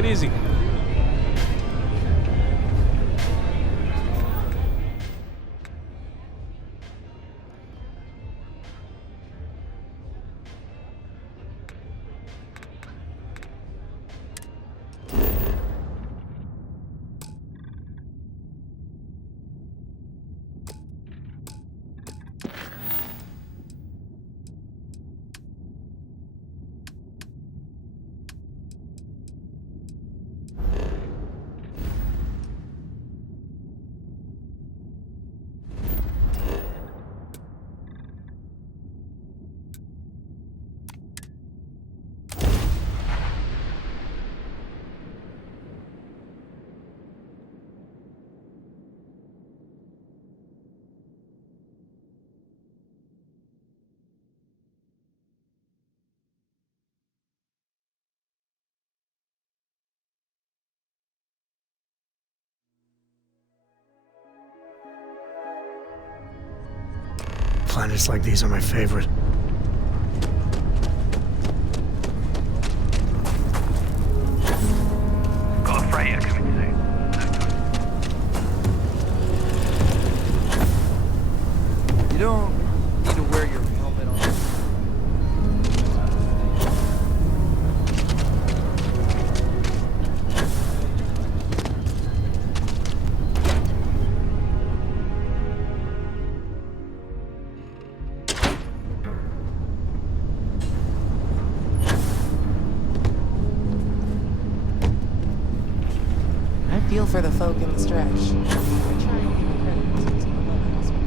it easy. Planets like these are my favorite. Got a freighter coming soon. You don't need to wear your helmet on. I feel for the folk in the stretch. We're trying to keep credit since no one else will pay.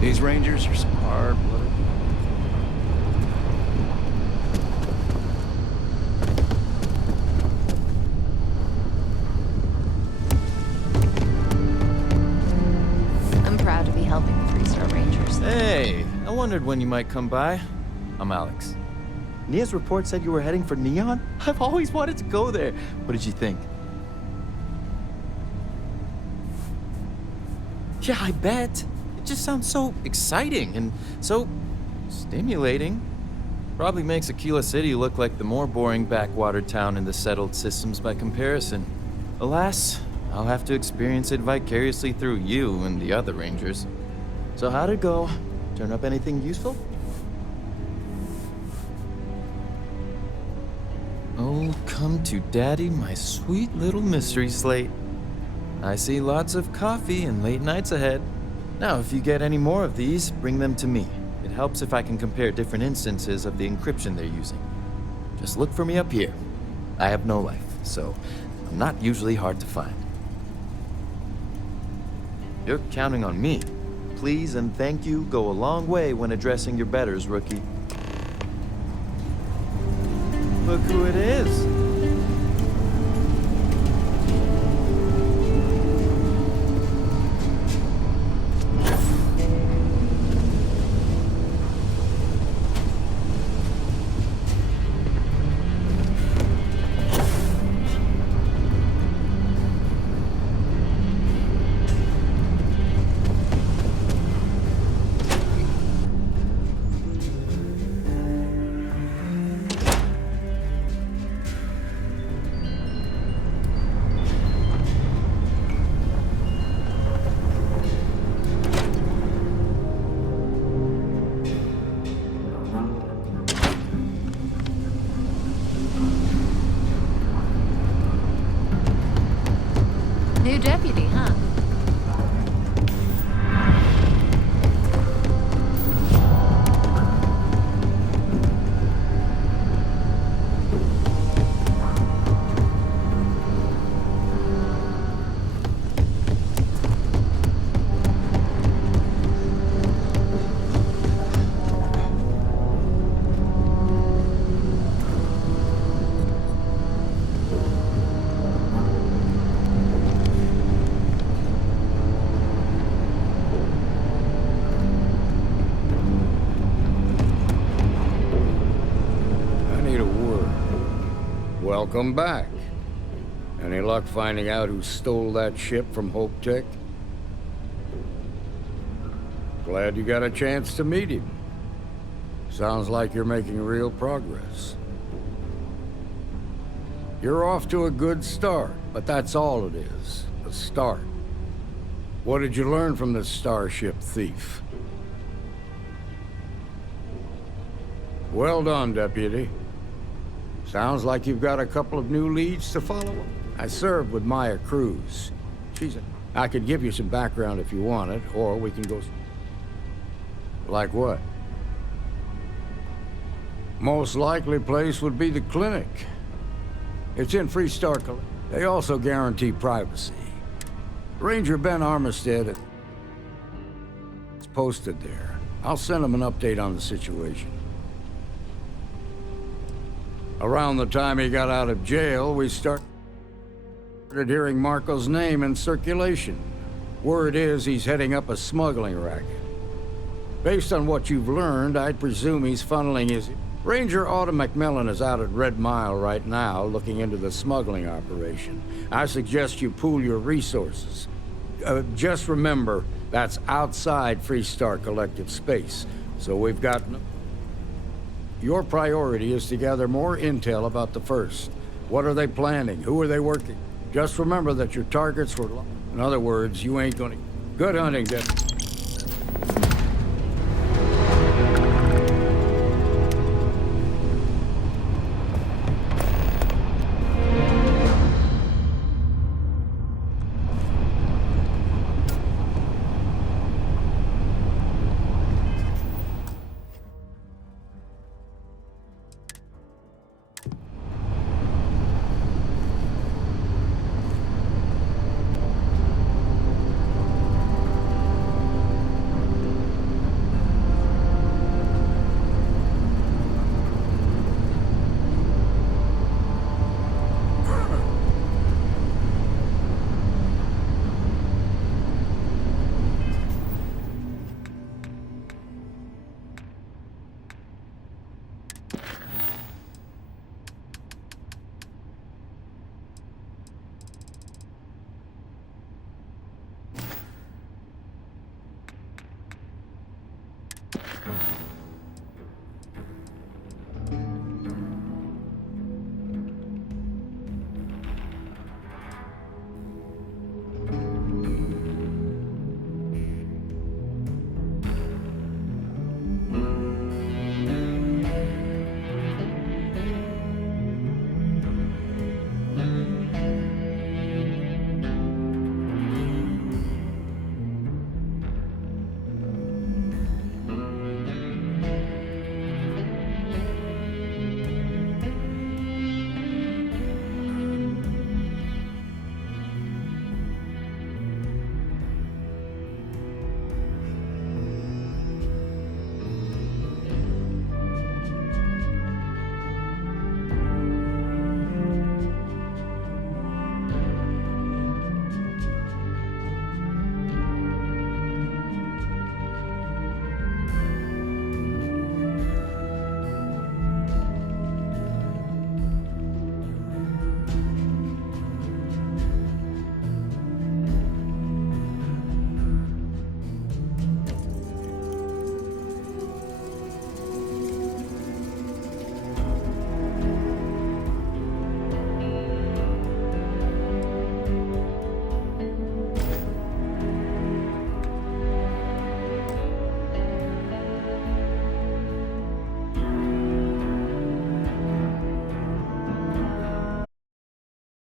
These Rangers are some hard-blooded. I'm proud to be helping the 3-star Rangers. Hey, I wondered when you might come by. I'm Alex. Nia's report said you were heading for Neon? I've always wanted to go there. What did you think? Yeah, I bet. It just sounds so exciting and so stimulating. Probably makes Aquila City look like the more boring backwater town in the settled systems by comparison. Alas, I'll have to experience it vicariously through you and the other Rangers. So how'd it go? Turn up anything useful? Oh, come to daddy, my sweet little mystery slate. I see lots of coffee and late nights ahead. Now, if you get any more of these, bring them to me. It helps if I can compare different instances of the encryption they're using. Just look for me up here. I have no life, so I'm not usually hard to find. You're counting on me. Please and thank you go a long way when addressing your betters, rookie. Look who it is. New deputy, huh? Welcome back. Any luck finding out who stole that ship from Hope Tech? Glad you got a chance to meet him. Sounds like you're making real progress. You're off to a good start, but that's all it is, a start. What did you learn from this starship thief? Well done, Deputy. Sounds like you've got a couple of new leads to follow up. I served with Maya Cruz. I could give you some background if you want it, or we can go... Like what? Most likely place would be the clinic. It's in Freestar. They also guarantee privacy. Ranger Ben Armistead is posted there. I'll send him an update on the situation. Around the time he got out of jail, we started hearing Marco's name in circulation. Word is he's heading up a smuggling racket. Based on what you've learned, I'd presume he's funneling his... Ranger Autumn McMillan is out at Red Mile right now, looking into the smuggling operation. I suggest you pool your resources. Just remember, that's outside Freestar Collective space, so we've got... Your priority is to gather more intel about the First. What are they planning? Who are they working? Just remember that your targets were... In other words, you ain't gonna... Good hunting, Deputy.